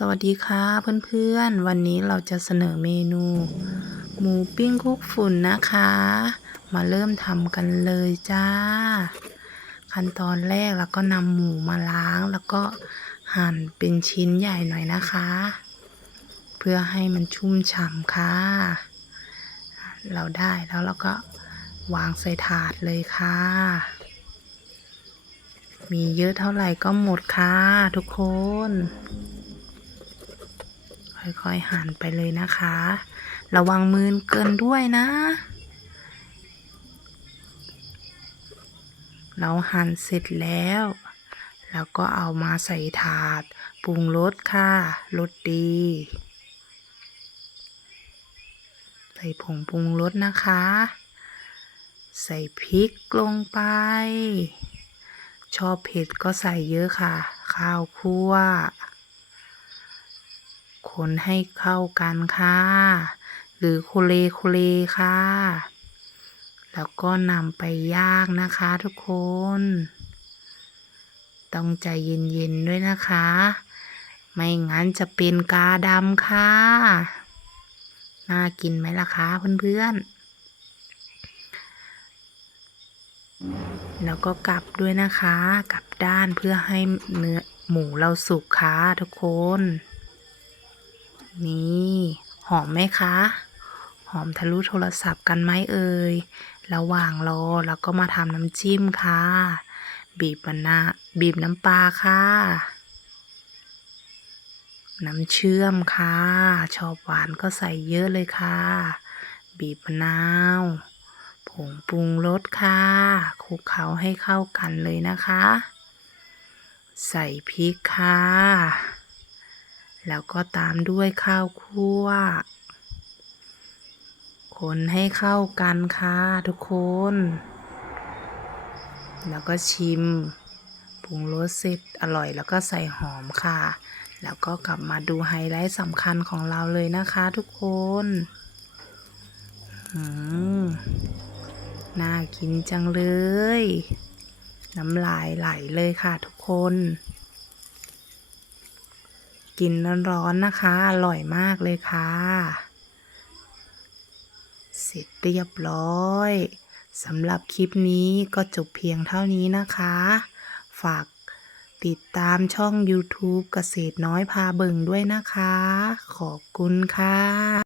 สวัสดีค่ะเพื่อนๆ วันนี้เราจะเสนอเมนู หมูปิ้งคุกฝุ่นนะคะ มาเริ่มทำกันเลยจ้า ขั้นตอนแรกเราก็นำหมูมาล้าง แล้วก็หั่นเป็นชิ้นใหญ่หน่อยนะคะ เพื่อให้มันชุ่มฉ่ำค่ะ เราได้แล้วเราก็วางใส่ถาดเลยค่ะ มีเยอะเท่าไหร่ก็หมดค่ะทุกคน ค่อยๆหั่นไปเลยนะคะ ระวังมือเกินด้วยนะ เราหั่นเสร็จแล้ว แล้วก็เอามาใส่ถาด ปรุงรสค่ะรสดี ใส่ผงปรุงรสนะคะ ใส่พริกลงไป ชอบเผ็ดก็ใส่เยอะค่ะ ข้าวคั่ว คนให้เข้ากันค่ะ หรือโคเลโคเลค่ะ แล้วก็นำไปย่างนะคะทุกคน ต้องใจเย็นๆด้วยนะคะ ไม่งั้นจะเป็นกาดำค่ะ น่ากินไหมล่ะคะเพื่อนๆแล้วก็กลับด้วยนะคะ กลับด้านเพื่อให้เนื้อหมูเราสุกค่ะทุกคน นี่หอมไหมคะ หอมทะลุโทรศัพท์กันไหมเอ่ย ระหว่างรอเราก็มาทำน้ำจิ้มค่ะ บีบมะนาวบีบน้ำปลาค่ะ น้ำเชื่อมค่ะ ชอบหวานก็ใส่เยอะเลยค่ะ บีบมะนาวผงปรุงรสค่ะคลุกเคล้าให้เข้ากันเลยนะคะ ใส่พริกค่ะ แล้วก็ตามด้วยข้าวคั่ว คนให้เข้ากันค่ะทุกคน แล้วก็ชิมปรุงรสเสร็จอร่อยแล้วก็ใส่หอมค่ะ แล้วก็กลับมาดูไฮไลท์สำคัญของเราเลยนะคะทุกคนอืมน่ากินจังเลย น้ำลายไหลเลยค่ะทุกคน กินร้อนๆนะคะ อร่อยมากเลยค่ะ เสร็จเรียบร้อยสำหรับคลิปนี้ก็จบเพียงเท่านี้นะคะ ฝากติดตามช่อง YouTube เกษตรน้อยพาเบิ่งด้วยนะคะ ขอบคุณค่ะ